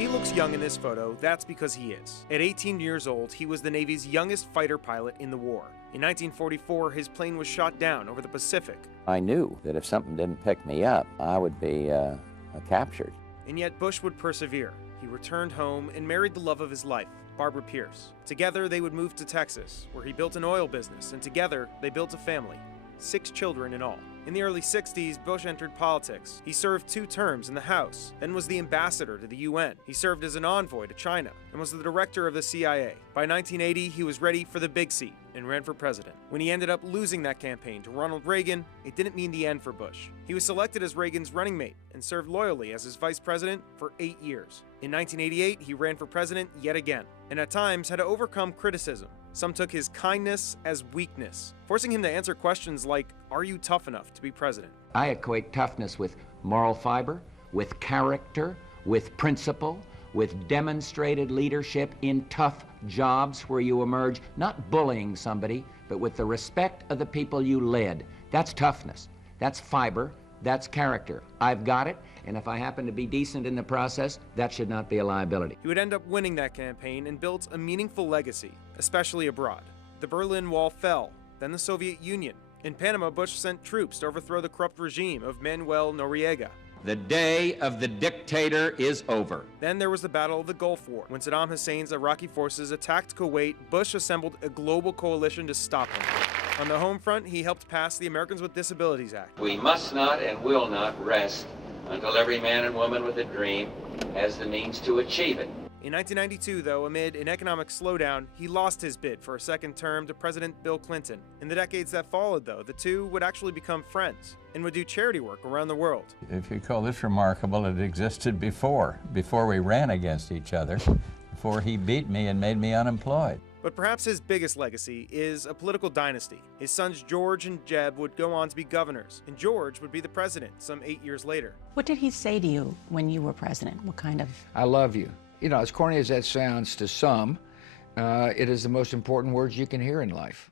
he looks young in this photo, that's because he is. At 18 years old, he was the Navy's youngest fighter pilot in the war. In 1944, his plane was shot down over the Pacific. I knew that if something didn't pick me up, I would be captured. And yet Bush would persevere. He returned home and married the love of his life, Barbara Pierce. Together, they would move to Texas, where he built an oil business, and together, they built a family. 6 children in all. In the early 60s, Bush entered politics. He served 2 terms in the House, then was the ambassador to the UN. He served as an envoy to China, and was the director of the CIA. By 1980, he was ready for the big seat and ran for president. When he ended up losing that campaign to Ronald Reagan, it didn't mean the end for Bush. He was selected as Reagan's running mate and served loyally as his vice president for 8 years. In 1988, he ran for president yet again, and at times had to overcome criticism. Some took his kindness as weakness, forcing him to answer questions like, "Are you tough enough to be president?" I equate toughness with moral fiber, with character, with principle, with demonstrated leadership in tough jobs where you emerge, not bullying somebody, but with the respect of the people you led. That's toughness. That's fiber. That's character. I've got it, and if I happen to be decent in the process, that should not be a liability. He would end up winning that campaign and built a meaningful legacy, especially abroad. The Berlin Wall fell, then the Soviet Union. In Panama, Bush sent troops to overthrow the corrupt regime of Manuel Noriega. The day of the dictator is over. Then there was the Battle of the Gulf War. When Saddam Hussein's Iraqi forces attacked Kuwait, Bush assembled a global coalition to stop him. On the home front, he helped pass the Americans with Disabilities Act. We must not and will not rest until every man and woman with a dream has the means to achieve it. In 1992, though, amid an economic slowdown, he lost his bid for a second term to President Bill Clinton. In the decades that followed, though, the two would actually become friends and would do charity work around the world. If you call this remarkable, it existed before we ran against each other, before he beat me and made me unemployed. But perhaps his biggest legacy is a political dynasty. His sons George and Jeb would go on to be governors, and George would be the president some 8 years later. What did he say to you when you were president? What kind of... I love you. You know, as corny as that sounds to some, it is the most important words you can hear in life.